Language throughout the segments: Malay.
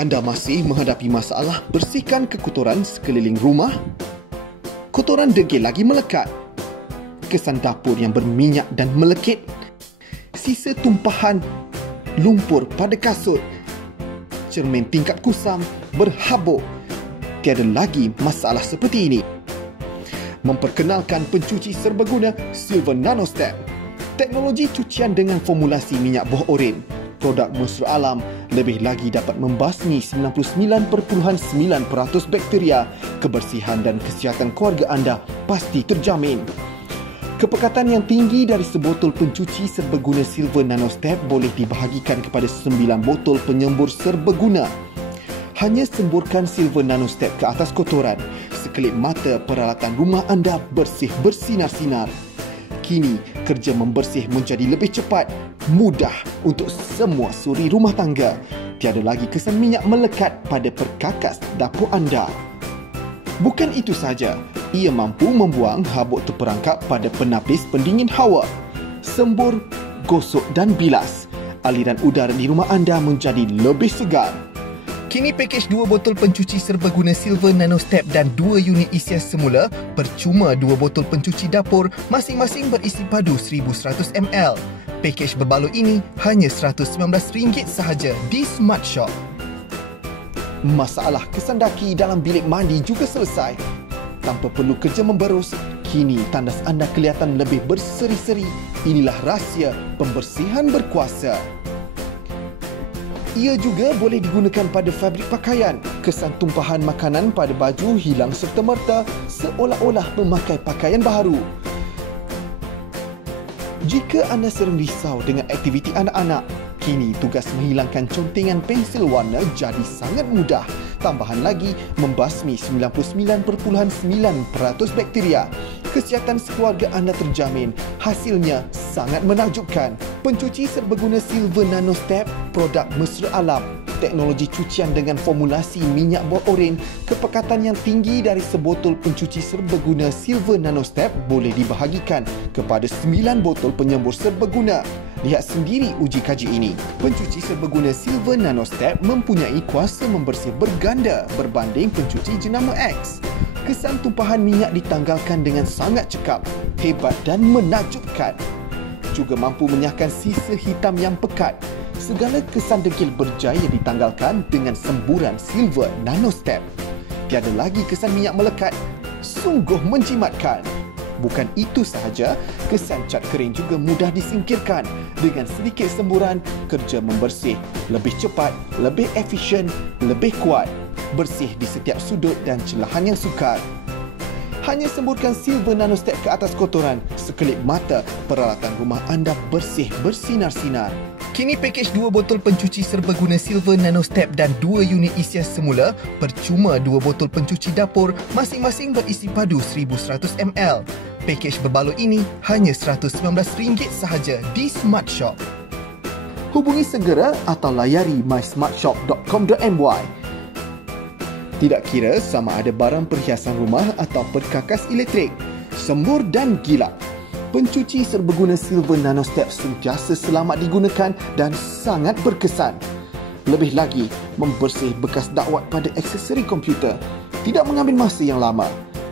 Anda masih menghadapi masalah bersihkan kekotoran sekeliling rumah? Kotoran degil lagi melekat? Kesan dapur yang berminyak dan melekit? Sisa tumpahan lumpur pada kasut? Cermin tingkap kusam berhabuk? Tiada lagi masalah seperti ini. Memperkenalkan pencuci serbaguna Silver Nano Step. Teknologi cucian dengan formulasi minyak buah oren. Produk mesra alam lebih lagi dapat membasmi 99.9% bakteria. Kebersihan dan kesihatan keluarga anda pasti terjamin. Kepekatan yang tinggi dari sebotol pencuci serbaguna Silver Nano Step boleh dibahagikan kepada 9 botol penyembur serbaguna. Hanya semburkan Silver Nano Step ke atas kotoran. Sekelip mata peralatan rumah anda bersih bersinar-sinar. Kini, kerja membersih menjadi lebih cepat, mudah untuk semua suri rumah tangga. Tiada lagi kesan minyak melekat pada perkakas dapur anda. Bukan itu saja, ia mampu membuang habuk terperangkap pada penapis pendingin hawa. Sembur, gosok dan bilas. Aliran udara di rumah anda menjadi lebih segar. Kini pakej 2 botol pencuci serbaguna Silver Nano Step dan 2 unit isian semula percuma 2 botol pencuci dapur masing-masing berisi padu 1100 ml. Pakej berbaloi ini hanya RM119 sahaja di Smart Shop. Masalah kesan daki dalam bilik mandi juga selesai. Tanpa perlu kerja memberus, kini tandas anda kelihatan lebih berseri-seri. Inilah rahsia pembersihan berkuasa. Ia juga boleh digunakan pada fabrik pakaian. Kesan tumpahan makanan pada baju hilang serta-merta seolah-olah memakai pakaian baharu. Jika anda sering risau dengan aktiviti anak-anak, kini tugas menghilangkan contengan pensil warna jadi sangat mudah. Tambahan lagi, membasmi 99.9% bakteria. Kesihatan sekeluarga anda terjamin. Hasilnya sangat menakjubkan. Pencuci serbaguna Silver Nano Step, produk mesra alam. Teknologi cucian dengan formulasi minyak buah oren. Kepekatan yang tinggi dari sebotol pencuci serbaguna Silver Nano Step boleh dibahagikan kepada 9 botol penyembur serbaguna. Lihat sendiri uji kaji ini. Pencuci serbaguna Silver Nano Step mempunyai kuasa membersih berganda berbanding pencuci jenama X. Kesan tumpahan minyak ditanggalkan dengan sangat cekap, hebat dan menakjubkan. Juga mampu menyahkan sisa hitam yang pekat. Segala kesan degil berjaya ditanggalkan dengan semburan Silver Nano Step. Tiada lagi kesan minyak melekat. Sungguh menjimatkan. Bukan itu sahaja, kesan cat kering juga mudah disingkirkan. Dengan sedikit semburan, kerja membersih lebih cepat, lebih efisien, lebih kuat. Bersih di setiap sudut dan celahan yang sukar. Hanya semburkan Silver Nano Step ke atas kotoran. Sekelip mata, peralatan rumah anda bersih bersinar-sinar. Kini pakej 2 botol pencuci serbaguna Silver Nano Step dan 2 unit isian semula percuma 2 botol pencuci dapur masing-masing berisi padu 1100 ml. Pakej berbaloi ini hanya RM119 sahaja di Smart Shop. Hubungi segera atau layari mysmartshop.com.my. Tidak kira sama ada barang perhiasan rumah atau perkakas elektrik, sembur dan gilap. Pencuci serbaguna Silver Nano Step sentiasa selamat digunakan dan sangat berkesan. Lebih lagi, membersih bekas dakwat pada aksesori komputer. Tidak mengambil masa yang lama.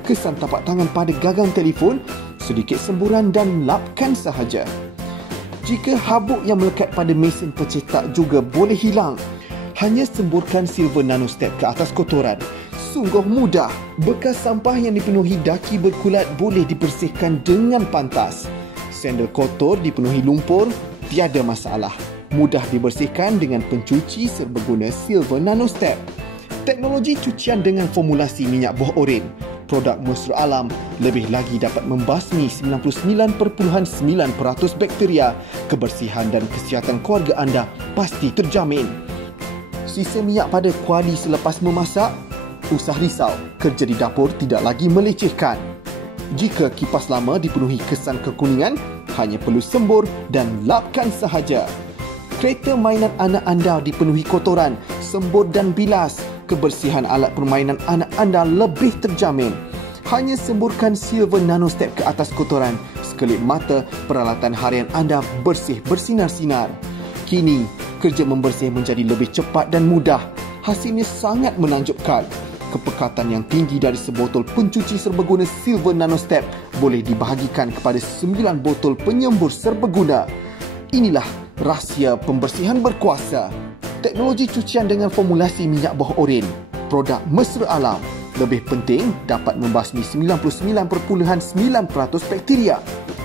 Kesan tapak tangan pada gagang telefon, sedikit semburan dan lapkan sahaja. Jika habuk yang melekat pada mesin pencetak juga boleh hilang. Hanya semburkan Silver Nano Step ke atas kotoran. Sungguh mudah. Bekas sampah yang dipenuhi daki berkulat boleh dibersihkan dengan pantas. Sandal kotor dipenuhi lumpur, tiada masalah. Mudah dibersihkan dengan pencuci serbaguna Silver Nano Step. Teknologi cucian dengan formulasi minyak buah oren. Produk mesra alam lebih lagi dapat membasmi 99.9% bakteria. Kebersihan dan kesihatan keluarga anda pasti terjamin. Sisa minyak pada kuali selepas memasak? Usah risau, kerja di dapur tidak lagi melecehkan. Jika kipas lama dipenuhi kesan kekuningan, hanya perlu sembur dan lapkan sahaja. Kereta mainan anak anda dipenuhi kotoran, sembur dan bilas. Kebersihan alat permainan anak anda lebih terjamin. Hanya semburkan Silver Nano Step ke atas kotoran. Sekelip mata, peralatan harian anda bersih bersinar-sinar. Kini, kerja membersih menjadi lebih cepat dan mudah. hasilnya sangat menakjubkan. Kepekatan yang tinggi dari sebotol pencuci serbaguna Silver Nano Step boleh dibahagikan kepada 9 botol penyembur serbaguna. Inilah rahsia pembersihan berkuasa. Teknologi cucian dengan formulasi minyak buah oren. Produk mesra alam. Lebih penting, dapat membasmi 99.9% bakteria.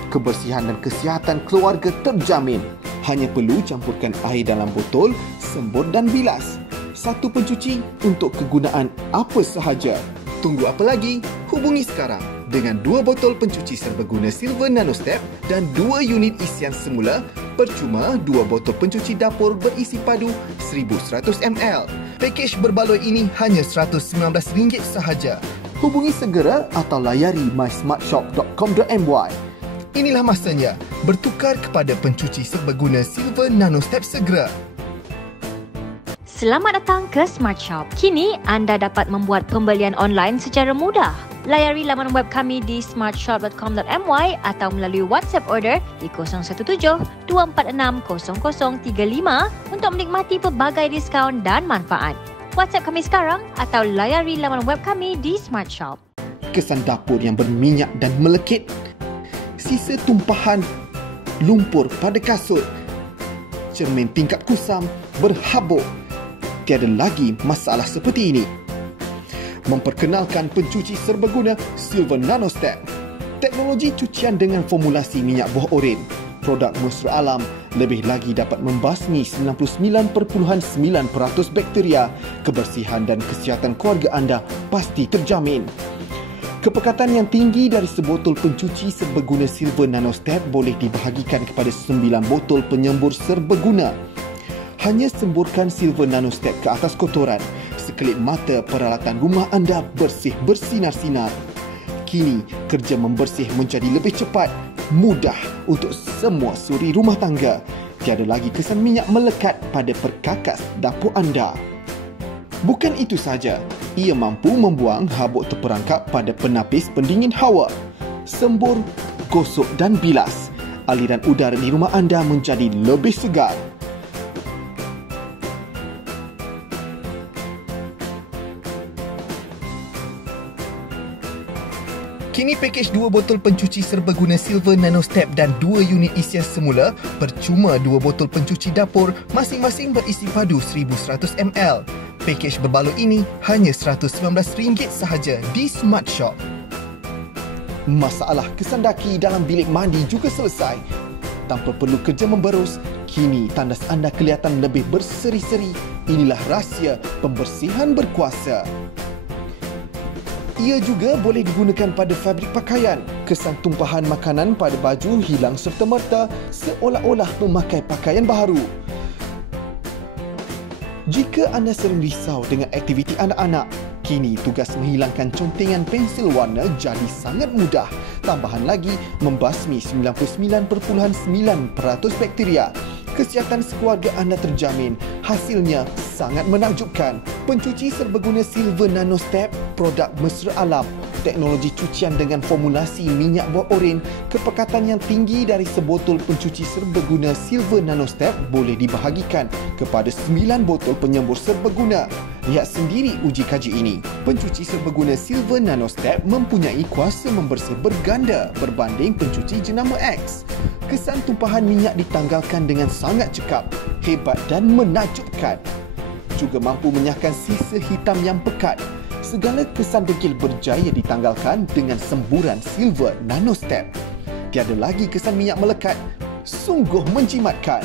Kebersihan dan kesihatan keluarga terjamin. Hanya perlu campurkan air dalam botol, sembur dan bilas. Satu pencuci untuk kegunaan apa sahaja. Tunggu apa lagi? Hubungi sekarang dengan 2 botol pencuci serbaguna Silver Nano Step dan 2 unit isian semula, percuma 2 botol pencuci dapur berisi padu 1100 ml. Pakej berbaloi ini hanya RM119 sahaja. Hubungi segera atau layari mysmartshop.com.my. Inilah masanya bertukar kepada pencuci serbaguna Silver Nano Step segera. Selamat datang ke Smart Shop. Kini anda dapat membuat pembelian online secara mudah. Layari laman web kami di smartshop.com.my atau melalui WhatsApp order di 017-246-0035 untuk menikmati pelbagai diskaun dan manfaat. WhatsApp kami sekarang atau layari laman web kami di Smart Shop. Kesan dapur yang berminyak dan melekit. Sisa tumpahan lumpur pada kasut. Cermin tingkap kusam berhabuk. Tiada lagi masalah seperti ini. Memperkenalkan pencuci serbaguna Silver Nano Step. Teknologi cucian dengan formulasi minyak buah oren. Produk mesra alam, lebih lagi dapat membasmi 99.9% bakteria. Kebersihan dan kesihatan keluarga anda pasti terjamin. Kepekatan yang tinggi dari sebotol pencuci serbaguna Silver Nano Step boleh dibahagikan kepada 9 botol penyembur serbaguna. Hanya semburkan Silver Nano Step ke atas kotoran. Sekelip mata peralatan rumah anda bersih bersinar-sinar. Kini, kerja membersih menjadi lebih cepat, mudah untuk semua suri rumah tangga. Tiada lagi kesan minyak melekat pada perkakas dapur anda. Bukan itu saja, ia mampu membuang habuk terperangkap pada penapis pendingin hawa. Sembur, gosok dan bilas. Aliran udara di rumah anda menjadi lebih segar. Kini pakej 2 botol pencuci serbaguna Silver Nano Step dan 2 unit isian semula, percuma 2 botol pencuci dapur masing-masing berisi padu 1100 ml. Pakej berbaloi ini hanya RM119 sahaja di Smart Shop. Masalah kesan daki dalam bilik mandi juga selesai. Tanpa perlu kerja memberus, kini tandas anda kelihatan lebih berseri-seri. Inilah rahsia pembersihan berkuasa. Ia juga boleh digunakan pada fabrik pakaian. Kesan tumpahan makanan pada baju hilang serta-merta seolah-olah memakai pakaian baharu. Jika anda sering risau dengan aktiviti anak-anak, kini tugas menghilangkan contingan pensil warna jadi sangat mudah. Tambahan lagi, membasmi 99.9% bakteria. Kesihatan sekeluarga anda terjamin. Hasilnya sangat menakjubkan. Pencuci serbaguna Silver Nano Step, produk mesra alam. Teknologi cucian dengan formulasi minyak buah oren. Kepekatan yang tinggi dari sebotol pencuci serbaguna Silver Nano Step boleh dibahagikan kepada 9 botol penyembur serbaguna. Lihat sendiri uji kaji ini. Pencuci serbaguna Silver Nano Step mempunyai kuasa membersih berganda berbanding pencuci jenama X. Kesan tumpahan minyak ditanggalkan dengan sangat cekap, hebat dan menakjubkan. Juga mampu menyahkan sisa hitam yang pekat. Segala kesan degil berjaya ditanggalkan dengan semburan Silver Nano Step. Tiada lagi kesan minyak melekat. Sungguh menjimatkan.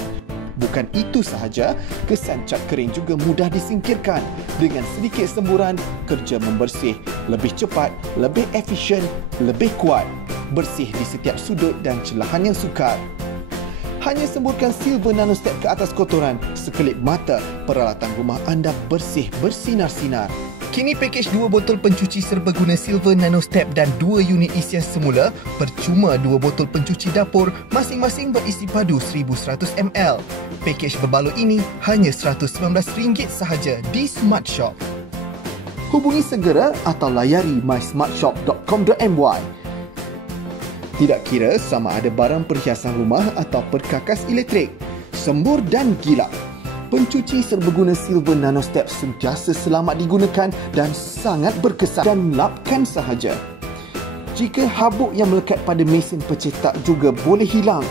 Bukan itu sahaja, kesan cat kering juga mudah disingkirkan. Dengan sedikit semburan, kerja membersih lebih cepat, lebih efisien, lebih kuat. Bersih di setiap sudut dan celahan yang sukar. Hanya semburkan Silver Nano Step ke atas kotoran, sekelip mata peralatan rumah anda bersih bersinar-sinar. Kini pakej 2 botol pencuci serbaguna Silver Nano Step dan 2 unit isian semula, percuma 2 botol pencuci dapur masing-masing berisi padu 1100 ml. Pakej berbaloi ini hanya RM119 sahaja di Smart Shop. Hubungi segera atau layari mysmartshop.com.my. Tidak kira sama ada barang perhiasan rumah atau perkakas elektrik, sembur dan gilap. Pencuci serbaguna Silver Nano Step sentiasa selamat digunakan dan sangat berkesan dan lapkan sahaja. Jika habuk yang melekat pada mesin pencetak juga boleh hilang,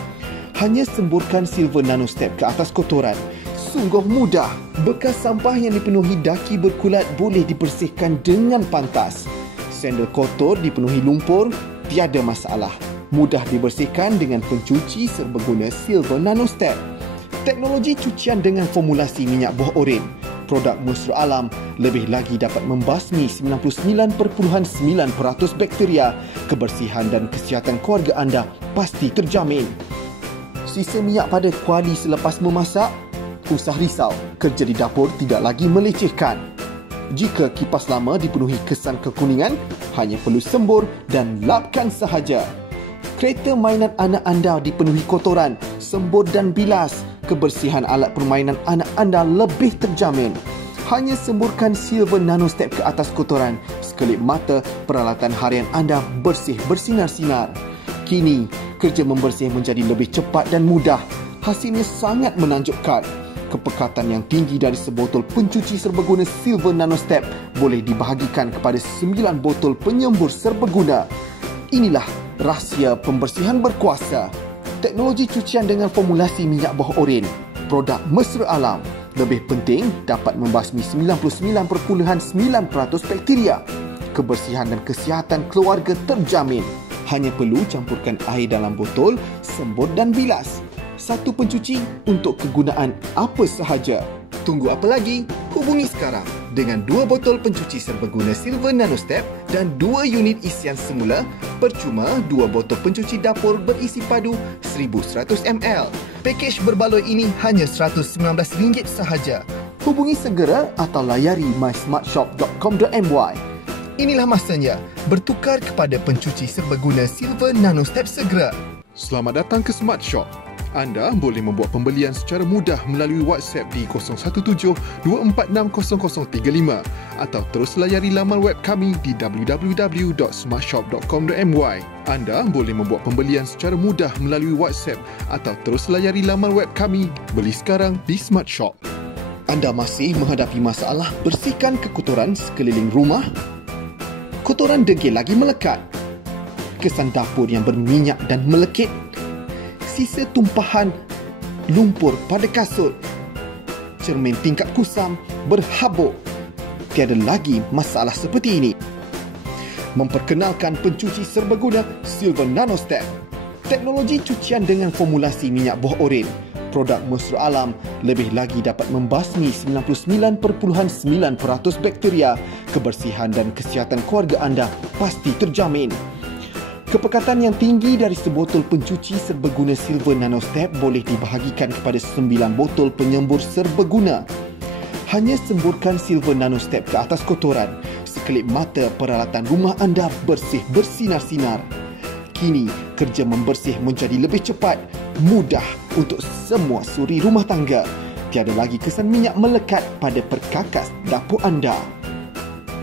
hanya semburkan Silver Nano Step ke atas kotoran. Sungguh mudah. Bekas sampah yang dipenuhi daki berkulat boleh dibersihkan dengan pantas. Sandal kotor dipenuhi lumpur, tiada masalah. Mudah dibersihkan dengan pencuci serbaguna Silver Nano Step. Teknologi cucian dengan formulasi minyak buah oren. Produk mesra alam lebih lagi dapat membasmi 99.9% bakteria. Kebersihan dan kesihatan keluarga anda pasti terjamin. Sisa minyak pada kuali selepas memasak? Usah risau, kerja di dapur tidak lagi melecehkan. Jika kipas lama dipenuhi kesan kekuningan, hanya perlu sembur dan lapkan sahaja. Kereta mainan anak anda dipenuhi kotoran, sembur dan bilas. Kebersihan alat permainan anak anda lebih terjamin. Hanya semburkan Silver Nano Step ke atas kotoran. Sekelip mata, peralatan harian anda bersih bersinar-sinar. Kini, kerja membersih menjadi lebih cepat dan mudah. Hasilnya sangat menakjubkan. Kepekatan yang tinggi dari sebotol pencuci serbaguna Silver Nano Step boleh dibahagikan kepada 9 botol penyembur serbaguna. Inilah rahsia pembersihan berkuasa. Teknologi cucian dengan formulasi minyak buah oren. Produk mesra alam. Lebih penting, dapat membasmi 99.9% bakteria. Kebersihan dan kesihatan keluarga terjamin. Hanya perlu campurkan air dalam botol, sembur dan bilas. Satu pencuci untuk kegunaan apa sahaja. Tunggu apa lagi? Hubungi sekarang dengan 2 botol pencuci serbaguna Silver Nano Step dan 2 unit isian semula, percuma 2 botol pencuci dapur berisi padu 1100 ml. Pakej berbaloi ini hanya RM119 sahaja. Hubungi segera atau layari mysmartshop.com.my. Inilah masanya bertukar kepada pencuci serbaguna Silver Nano Step segera. Selamat datang ke Smart Shop. Anda boleh membuat pembelian secara mudah melalui WhatsApp di 017-246-0035 atau terus layari laman web kami di www.smartshop.com.my. Anda boleh membuat pembelian secara mudah melalui WhatsApp atau terus layari laman web kami. Beli sekarang di Smart Shop. Anda masih menghadapi masalah bersihkan kekotoran sekeliling rumah? Kotoran degil lagi melekat? Kesan dapur yang berminyak dan melekit? Sisa tumpahan lumpur pada kasut? Cermin tingkap kusam berhabuk? Tiada lagi masalah seperti ini. Memperkenalkan pencuci serbaguna Silver Nano Step. Teknologi cucian dengan formulasi minyak buah oren. Produk mesra alam lebih lagi dapat membasmi 99.9% bakteria. Kebersihan dan kesihatan keluarga anda pasti terjamin. Kepekatan yang tinggi dari sebotol pencuci serbaguna Silver Nano Step boleh dibahagikan kepada 9 botol penyembur serbaguna. Hanya semburkan Silver Nano Step ke atas kotoran. Sekelip mata, peralatan rumah anda bersih bersinar-sinar. Kini, kerja membersih menjadi lebih cepat, mudah untuk semua suri rumah tangga. Tiada lagi kesan minyak melekat pada perkakas dapur anda.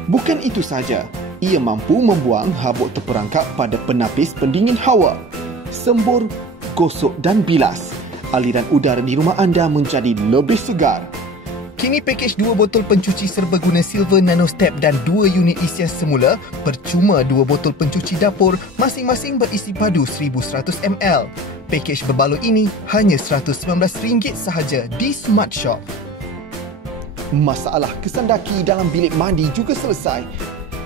Bukan itu saja, ia mampu membuang habuk terperangkap pada penapis pendingin hawa. Sembur, gosok dan bilas. Aliran udara di rumah anda menjadi lebih segar. Kini pakej 2 botol pencuci serbaguna Silver Nano Step dan 2 unit isian semula, percuma 2 botol pencuci dapur, masing-masing berisi padu 1100 ml. Pakej berbaloi ini hanya RM119 sahaja di Smart Shop. Masalah kesan daki dalam bilik mandi juga selesai.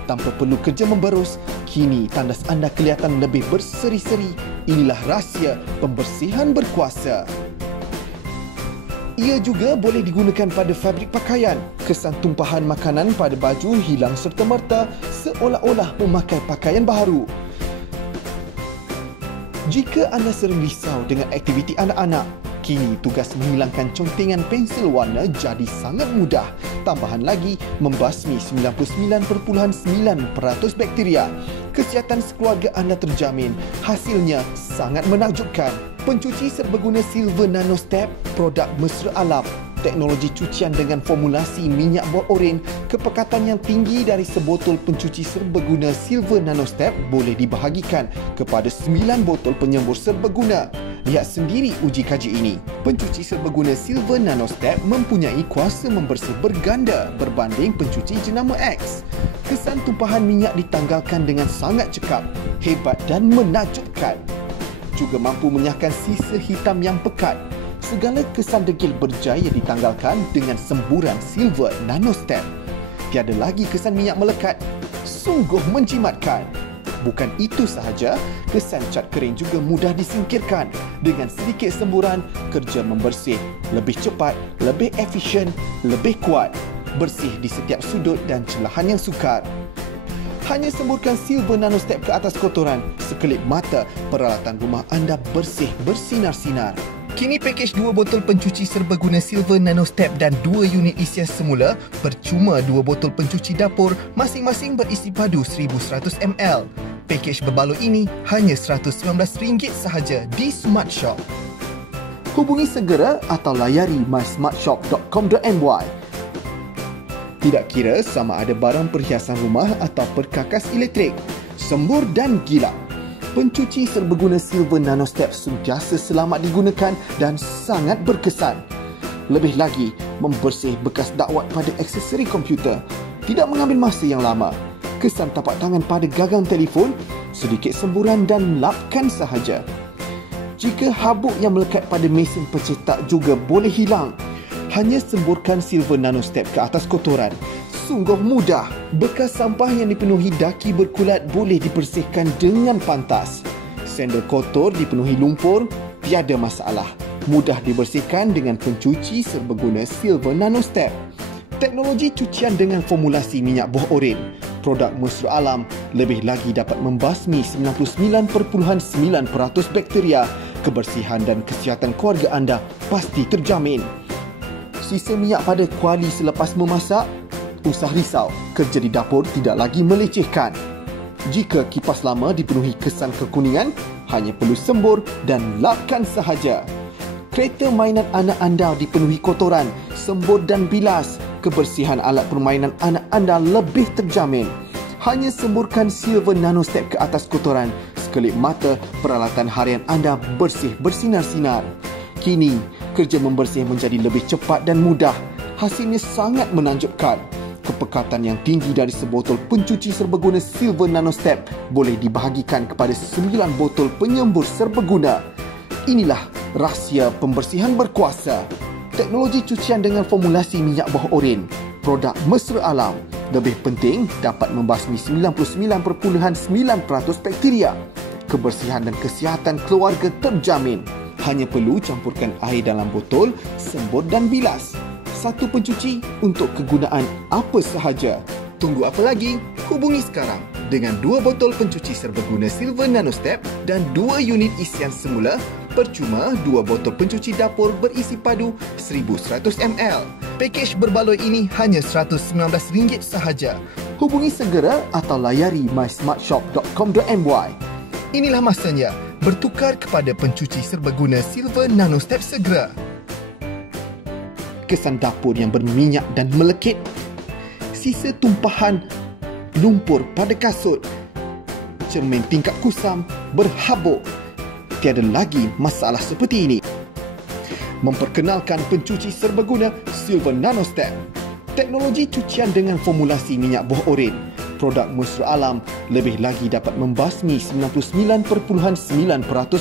Tanpa perlu kerja memberus, kini tandas anda kelihatan lebih berseri-seri. Inilah rahsia pembersihan berkuasa. Ia juga boleh digunakan pada fabrik pakaian. Kesan tumpahan makanan pada baju hilang serta-merta seolah-olah memakai pakaian baru. Jika anda sering risau dengan aktiviti anak-anak, kini tugas menghilangkan contingan pensil warna jadi sangat mudah. Tambahan lagi, membasmi 99.9% bakteria. Kesihatan sekeluarga anda terjamin. Hasilnya sangat menakjubkan. Pencuci serbaguna Silver Nano Step, produk mesra alam. Teknologi cucian dengan formulasi minyak buah oren. Kepekatan yang tinggi dari sebotol pencuci serbaguna Silver Nano Step boleh dibahagikan kepada 9 botol penyembur serbaguna. Lihat sendiri uji kaji ini. Pencuci serbaguna Silver Nano Step mempunyai kuasa membersih berganda berbanding pencuci jenama X. Kesan tumpahan minyak ditanggalkan dengan sangat cekap, hebat dan menakjubkan. Juga mampu menyahkan sisa hitam yang pekat. Segala kesan degil berjaya ditanggalkan dengan semburan Silver Nano Step. Tiada lagi kesan minyak melekat. Sungguh menjimatkan. Bukan itu sahaja, kesan cat kering juga mudah disingkirkan. Dengan sedikit semburan, kerja membersih lebih cepat, lebih efisien, lebih kuat. Bersih di setiap sudut dan celahan yang sukar. Hanya semburkan Silver Nano Step ke atas kotoran, sekelip mata peralatan rumah anda bersih bersinar-sinar. Kini pakej 2 botol pencuci serbaguna Silver Nano Step dan 2 unit isian semula percuma 2 botol pencuci dapur masing-masing berisi padu 1100 ml. Pakej berbaloi ini hanya RM119 sahaja di Smart Shop. Hubungi segera atau layari mysmartshop.com.my. Tidak kira sama ada barang perhiasan rumah atau perkakas elektrik, sembur dan gilap, pencuci serbaguna Silver Nano Step sentiasa selamat digunakan dan sangat berkesan. Lebih lagi, membersih bekas dakwat pada aksesori komputer. Tidak mengambil masa yang lama. Kesan tapak tangan pada gagang telefon, sedikit semburan dan lapkan sahaja. Jika habuk yang melekat pada mesin pencetak juga boleh hilang. Hanya semburkan Silver Nano Step ke atas kotoran. Sungguh mudah. Bekas sampah yang dipenuhi daki berkulat boleh dibersihkan dengan pantas. Sandal kotor dipenuhi lumpur, tiada masalah. Mudah dibersihkan dengan pencuci serbaguna Silver Nano Step. Teknologi cucian dengan formulasi minyak buah oren. Produk mesra alam, lebih lagi dapat membasmi 99.9% bakteria. Kebersihan dan kesihatan keluarga anda pasti terjamin. Sisa minyak pada kuali selepas memasak? Usah risau, kerja di dapur tidak lagi melecehkan. Jika kipas lama dipenuhi kesan kekuningan, hanya perlu sembur dan lapkan sahaja. Kereta mainan anak anda dipenuhi kotoran, sembur dan bilas. Kebersihan alat permainan anak anda lebih terjamin. Hanya semburkan Silver Nano Step ke atas kotoran. Sekelip mata, peralatan harian anda bersih bersinar-sinar. Kini, kerja membersih menjadi lebih cepat dan mudah. Hasilnya sangat menakjubkan. Kepekatan yang tinggi dari sebotol pencuci serbaguna Silver Nano Step boleh dibahagikan kepada 9 botol penyembur serbaguna. Inilah rahsia pembersihan berkuasa. Teknologi cucian dengan formulasi minyak buah oren. Produk mesra alam. Lebih penting, dapat membasmi 99.9% bakteria. Kebersihan dan kesihatan keluarga terjamin. Hanya perlu campurkan air dalam botol, sembur dan bilas. Satu pencuci untuk kegunaan apa sahaja. Tunggu apa lagi? Hubungi sekarang dengan 2 botol pencuci serbaguna Silver Nano Step dan 2 unit isian semula percuma 2 botol pencuci dapur berisi padu 1100 ml. Pakej berbaloi ini hanya RM119 sahaja. Hubungi segera atau layari mysmartshop.com.my. Inilah masanya bertukar kepada pencuci serbaguna Silver Nano Step segera. Kesan dapur yang berminyak dan melekit, sisa tumpahan lumpur pada kasut, cermin tingkap kusam berhabuk. Tiada lagi masalah seperti ini. Memperkenalkan pencuci serbaguna Silver Nano Step. Teknologi cucian dengan formulasi minyak buah oren. Produk mesra alam, lebih lagi dapat membasmi 99.9%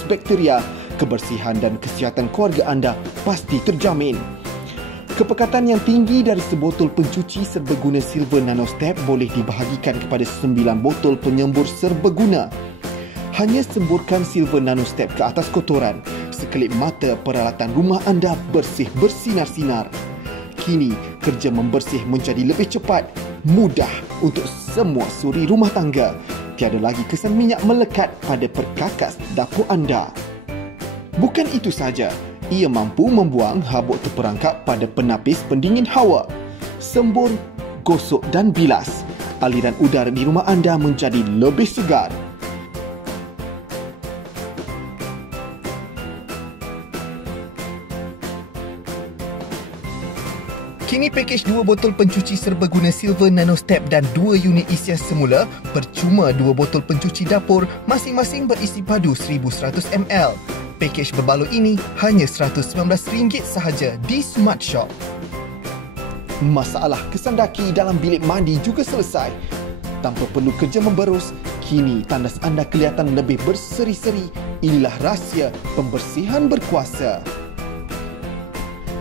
bakteria. Kebersihan dan kesihatan keluarga anda pasti terjamin. Kepekatan yang tinggi dari sebotol pencuci serbaguna Silver Nano Step boleh dibahagikan kepada 9 botol penyembur serbaguna. Hanya semburkan Silver Nano Step ke atas kotoran. Sekelip mata peralatan rumah anda bersih bersinar-sinar. Kini, kerja membersih menjadi lebih cepat, mudah untuk semua suri rumah tangga. Tiada lagi kesan minyak melekat pada perkakas dapur anda. Bukan itu saja, ia mampu membuang habuk terperangkap pada penapis pendingin hawa. Sembur, gosok dan bilas. Aliran udara di rumah anda menjadi lebih segar. Kini pakej 2 botol pencuci serbaguna Silver Nano Step dan 2 unit isian semula percuma 2 botol pencuci dapur masing-masing berisi padu 1100 ml. Pakej berbaloi ini hanya RM119 sahaja di Smart Shop. Masalah kesan daki dalam bilik mandi juga selesai. Tanpa perlu kerja memberus, kini tandas anda kelihatan lebih berseri-seri. Inilah rahsia pembersihan berkuasa.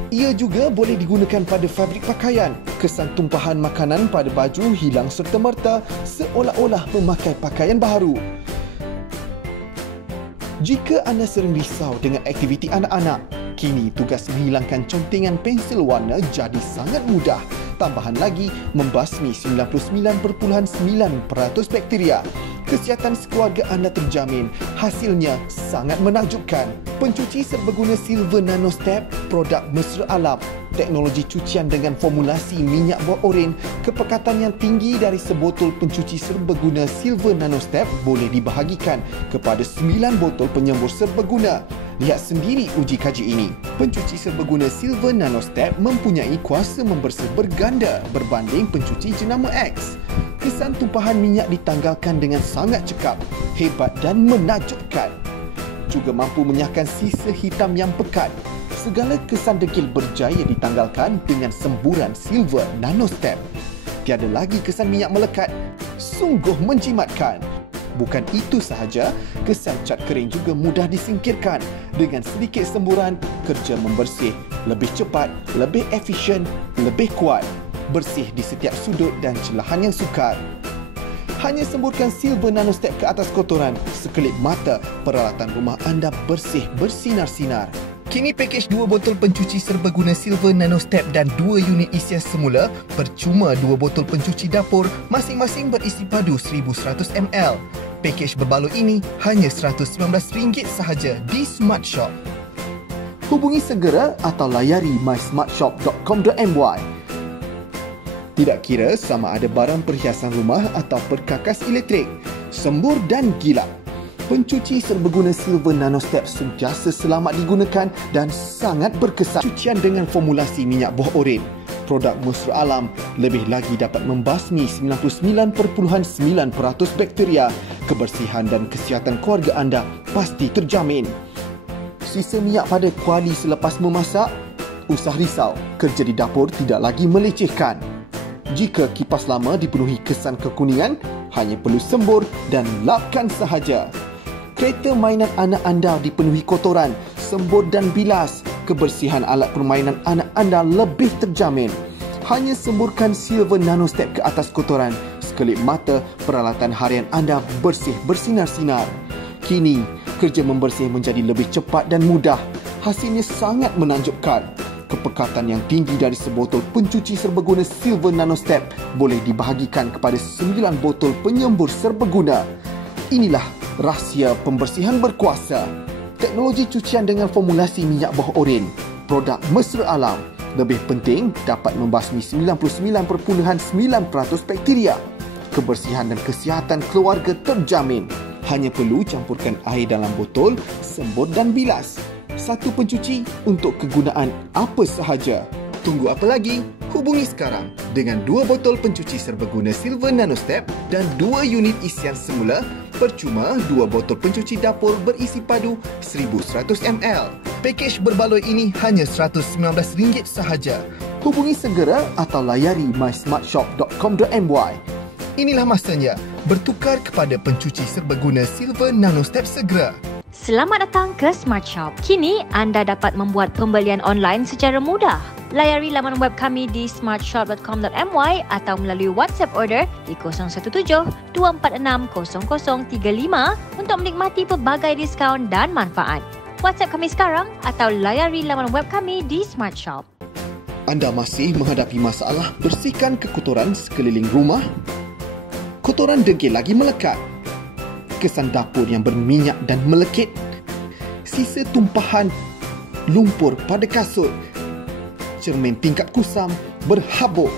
Ia juga boleh digunakan pada fabrik pakaian. Kesan tumpahan makanan pada baju hilang serta-merta seolah-olah memakai pakaian baharu. Jika anda sering risau dengan aktiviti anak-anak, kini tugas menghilangkan contingan pensil warna jadi sangat mudah. Tambahan lagi, membasmi 99.9% bakteria. Kesihatan sekeluarga anda terjamin. Hasilnya sangat menakjubkan. Pencuci serbaguna Silver Nano Step, produk mesra alam. Teknologi cucian dengan formulasi minyak buah oren. Kepekatan yang tinggi dari sebotol pencuci serbaguna Silver Nano Step boleh dibahagikan kepada 9 botol penyembur serbaguna. Lihat sendiri uji kaji ini. Pencuci serbaguna Silver Nano Step mempunyai kuasa membersih berganda berbanding pencuci jenama X. Kesan tumpahan minyak ditanggalkan dengan sangat cekap, hebat dan menakjubkan. Juga mampu menyahkan sisa hitam yang pekat. Segala kesan degil berjaya ditanggalkan dengan semburan Silver Nano Step. Tiada lagi kesan minyak melekat. Sungguh menjimatkan. Bukan itu sahaja, kesan cat kering juga mudah disingkirkan. Dengan sedikit semburan, kerja membersih lebih cepat, lebih efisien, lebih kuat. Bersih di setiap sudut dan celahan yang sukar. Hanya semburkan Silver Nano Step ke atas kotoran, sekelip mata peralatan rumah anda bersih bersinar-sinar. Kini pakej 2 botol pencuci serbaguna Silver Nano Step dan 2 unit isian semula percuma 2 botol pencuci dapur masing-masing berisi padu 1100 ml. Pakej berbaloi ini hanya RM119 sahaja di Smart Shop. Hubungi segera atau layari mysmartshop.com.my. Tidak kira sama ada barang perhiasan rumah atau perkakas elektrik, sembur dan gilap, pencuci serbaguna Silver Nano Step sentiasa selamat digunakan dan sangat berkesan. Cucian dengan formulasi minyak buah oren, produk mesra alam, lebih lagi dapat membasmi 99.9% bakteria. Kebersihan dan kesihatan keluarga anda pasti terjamin. Sisa minyak pada kuali selepas memasak? Usah risau, kerja di dapur tidak lagi melecehkan. Jika kipas lama dipenuhi kesan kekuningan, hanya perlu sembur dan lapkan sahaja. Kereta mainan anak anda dipenuhi kotoran, sembur dan bilas. Kebersihan alat permainan anak anda lebih terjamin. Hanya semburkan Silver Nano Step ke atas kotoran, sekelip mata peralatan harian anda bersih bersinar-sinar. Kini, kerja membersih menjadi lebih cepat dan mudah. Hasilnya sangat menakjubkan. Kepekatan yang tinggi dari sebotol pencuci serbaguna Silver Nano Step boleh dibahagikan kepada 9 botol penyembur serbaguna. Inilah rahsia pembersihan berkuasa. Teknologi cucian dengan formulasi minyak buah oren, produk mesra alam. Lebih penting, dapat membasmi 99.9% bakteria. Kebersihan dan kesihatan keluarga terjamin. Hanya perlu campurkan air dalam botol, sembur dan bilas. Satu pencuci untuk kegunaan apa sahaja. Tunggu apa lagi? Hubungi sekarang dengan 2 botol pencuci serbaguna Silver Nano Step dan 2 unit isian semula percuma 2 botol pencuci dapur berisi padu 1100 ml. Pakej berbaloi ini hanya RM119 sahaja. Hubungi segera atau layari mysmartshop.com.my. Inilah masanya bertukar kepada pencuci serbaguna Silver Nano Step segera. Selamat datang ke Smart Shop. Kini anda dapat membuat pembelian online secara mudah. Layari laman web kami di smartshop.com.my atau melalui WhatsApp order di 017-246-0035 untuk menikmati pelbagai diskaun dan manfaat. WhatsApp kami sekarang atau layari laman web kami di Smart Shop. Anda masih menghadapi masalah bersihkan kekotoran sekeliling rumah? Kotoran degil lagi melekat? Kesan dapur yang berminyak dan melekit? Sisa tumpahan lumpur pada kasut? Cermin tingkap kusam berhabuk?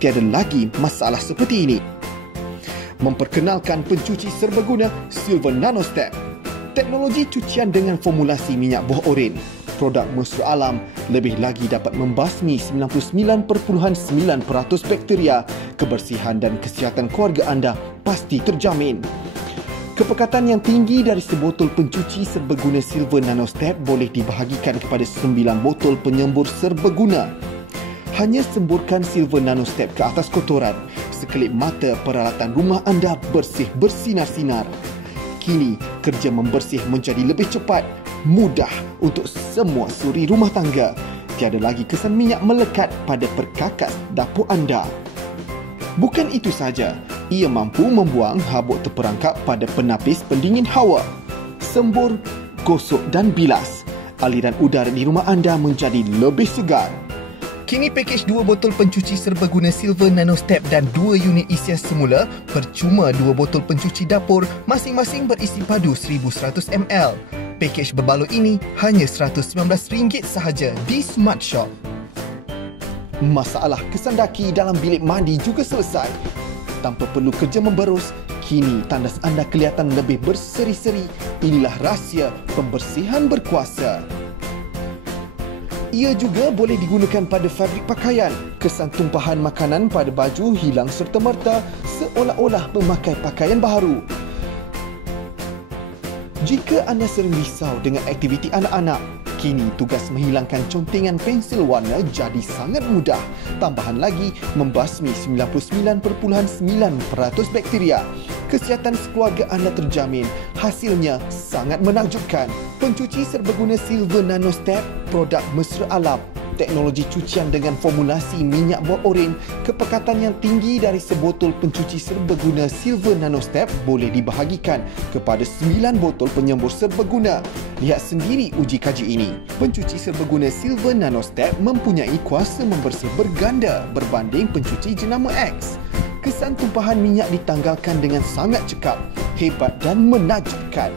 Tiada lagi masalah seperti ini. Memperkenalkan pencuci serbaguna Silver Nano Step. Teknologi cucian dengan formulasi minyak buah oren, produk mesra alam, lebih lagi dapat membasmi 99.9% bakteria. Kebersihan dan kesihatan keluarga anda pasti terjamin. Kepekatan yang tinggi dari sebotol pencuci serbaguna Silver Nano Step boleh dibahagikan kepada 9 botol penyembur serbaguna. Hanya semburkan Silver Nano Step ke atas kotoran, sekelip mata peralatan rumah anda bersih bersinar-sinar. Kini, kerja membersih menjadi lebih cepat, mudah untuk semua suri rumah tangga. Tiada lagi kesan minyak melekat pada perkakas dapur anda. Bukan itu saja, ia mampu membuang habuk terperangkap pada penapis pendingin hawa. Sembur, gosok dan bilas. Aliran udara di rumah anda menjadi lebih segar. Kini pakej 2 botol pencuci serbaguna Silver Nano Step dan 2 unit isian semula percuma 2 botol pencuci dapur masing-masing berisi padu 1100 ml. Pakej berbaloi ini hanya RM119 sahaja di Smart Shop. Masalah kesandaki dalam bilik mandi juga selesai. Tanpa perlu kerja memberus, kini tandas anda kelihatan lebih berseri-seri. Inilah rahsia pembersihan berkuasa. Ia juga boleh digunakan pada fabrik pakaian. Kesan tumpahan makanan pada baju hilang serta-merta seolah-olah memakai pakaian baharu. Jika anda sering risau dengan aktiviti anak-anak, kini tugas menghilangkan contingan pensil warna jadi sangat mudah. Tambahan lagi, membasmi 99.9% bakteria. Kesihatan sekeluarga anda terjamin. Hasilnya sangat menakjubkan. Pencuci serbaguna Silver Nano Step, produk mesra alam. Teknologi cucian dengan formulasi minyak buah oren. Kepekatan yang tinggi dari sebotol pencuci serbaguna Silver Nano Step boleh dibahagikan kepada 9 botol penyembur serbaguna. Lihat sendiri uji kaji ini. Pencuci serbaguna Silver Nano Step mempunyai kuasa membersih berganda berbanding pencuci jenama X. Kesan tumpahan minyak ditanggalkan dengan sangat cekap, hebat dan menakjubkan.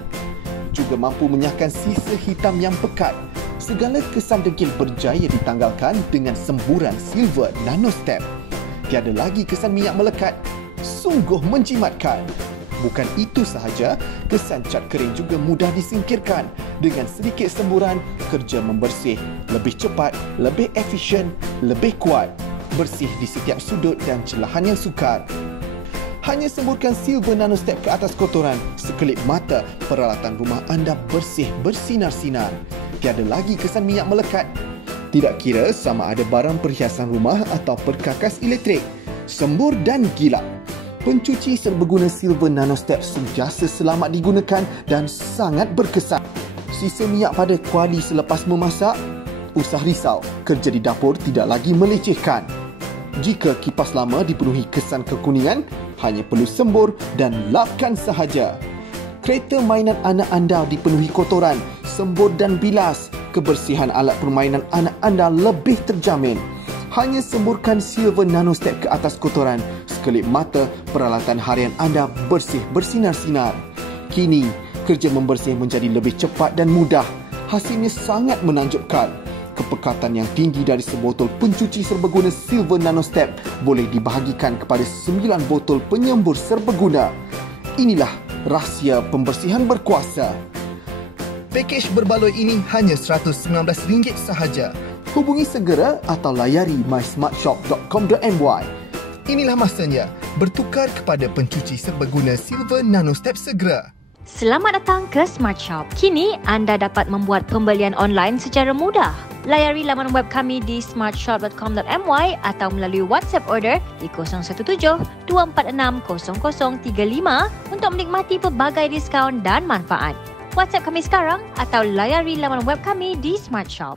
Juga mampu menyahkan sisa hitam yang pekat. Segala kesan degil berjaya ditanggalkan dengan semburan Silver Nano Step. Tiada lagi kesan minyak melekat. Sungguh menjimatkan. Bukan itu sahaja, kesan cat kering juga mudah disingkirkan. Dengan sedikit semburan, kerja membersih lebih cepat, lebih efisien, lebih kuat. Bersih di setiap sudut dan celahan yang sukar. Hanya semburkan Silver Nano Step ke atas kotoran, sekelip mata peralatan rumah anda bersih bersinar-sinar. Tiada lagi kesan minyak melekat. Tidak kira sama ada barang perhiasan rumah atau perkakas elektrik, sembur dan gilap. Pencuci serbaguna Silver Nano Step sentiasa selamat digunakan dan sangat berkesan. Sisa minyak pada kuali selepas memasak? Usah risau, kerja di dapur tidak lagi melecehkan. Jika kipas lama dipenuhi kesan kekuningan, hanya perlu sembur dan lapkan sahaja. Kereta mainan anak anda dipenuhi kotoran, sembur dan bilas. Kebersihan alat permainan anak anda lebih terjamin. Hanya semburkan Silver Nano Step ke atas kotoran, sekelip mata peralatan harian anda bersih bersinar-sinar. Kini, kerja membersih menjadi lebih cepat dan mudah. Hasilnya sangat menakjubkan. Kepekatan yang tinggi dari sebotol pencuci serbaguna Silver Nano Step boleh dibahagikan kepada 9 botol penyembur serbaguna. Inilah rahsia pembersihan berkuasa. Pakej berbaloi ini hanya RM119 sahaja. Hubungi segera atau layari mysmartshop.com.my. Inilah masanya bertukar kepada pencuci serbaguna Silver Nano Step segera. Selamat datang ke Smart Shop. Kini anda dapat membuat pembelian online secara mudah. Layari laman web kami di smartshop.com.my atau melalui WhatsApp order di 017-246-0035 untuk menikmati pelbagai diskaun dan manfaat. WhatsApp kami sekarang atau layari laman web kami di Smart Shop.